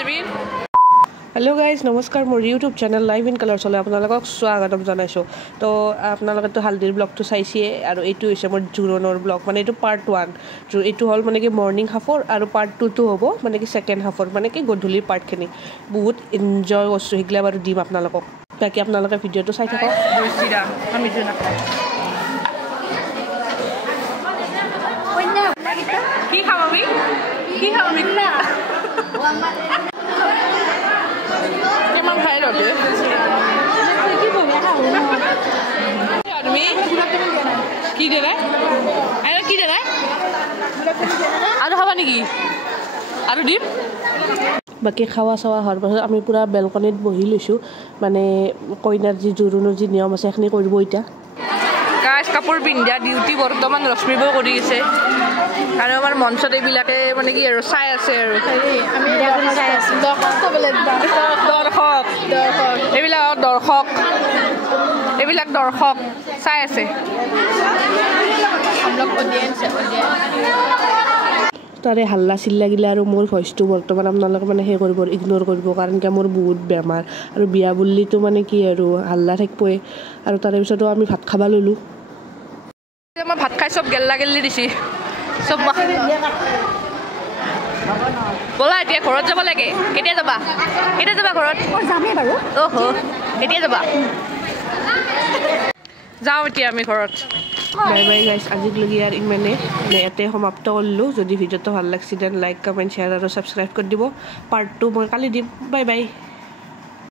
hello guys नमस्कार मोर YouTube channel live in colours आपलोक स्वागतम जानाइछो तो आपनालोके तो हाल्दिर ब्लग तो चाइछिए आरो एटु होइसे मोर जुरनर ब्लग माने एटु पार्ट 1 एटु हल माने कि मर्निंग हाफर आरो पार्ट 2 तो होबो माने कि सेकेंड हाफर माने कि गधुलिर पार्ट खिनि बहुत एन्जय करछु हिगला बारो दिम आपनालोকক ताकि आपनालोके भिडिओটো चाइ थाকক दुसिरा आमि जुना কি খাবি কি খাবি না কেমন খাই রতে কি বমি খাও তুমি কি দেবে আরে কি দেবে আর খাবা নাকি আর ডিম বাকি খাওয়া চাওয়া হওয়ার পাছত আমি পুরা বেলকনিত বহি লৈছো মানে কইনার যে জোৰোণৰ যে নিয়ম আছে এখনি কৰিব এটা গাইস কাপোৰ পিন্ধা ডিউটি বৰ্তমান ৰশ্মিবো কৰি আছে আৰু আমাৰ মঞ্চত এইবিলাকে মানে কি আৰু চাই আছে আৰু আমি চাই আছো দৰ্শক এইবিলাক দৰ্শক চাই আছে তাৰে হাল্লা চিল্লা গিলা আৰু মোৰ ভইচটো বৰ্তমান আপোনালোকে মানে সেই কৰিব ইগনোৰ কৰিব কাৰণ কি মোৰ বহুত বেমাৰ আৰু বিয়া বুলিতো মানে কি আৰু হাল্লা থাকিবই আৰু তাৰে পিছতো আমি ভাত খাবা ললো মই ভাত খাই সব গেল্লা গেল্লি দিছি সব বলা এতিয়া ঘৰত যাব লাগে কেতিয়া যাবা ঘৰত যামেই বাৰু ওহো কেতিয়া যাবা যাও এতিয়া আমি ঘৰত বাই বাই গাইস আজিক লগি আর ইমানে এতে সমাপ্ত করলো যদি ভিডিওটো ভাল লাগছে দেন লাইক কমেন্ট শেয়ার আর সাবস্ক্রাইব করে দিব পার্ট 2 মই কালি দিম বাই বাই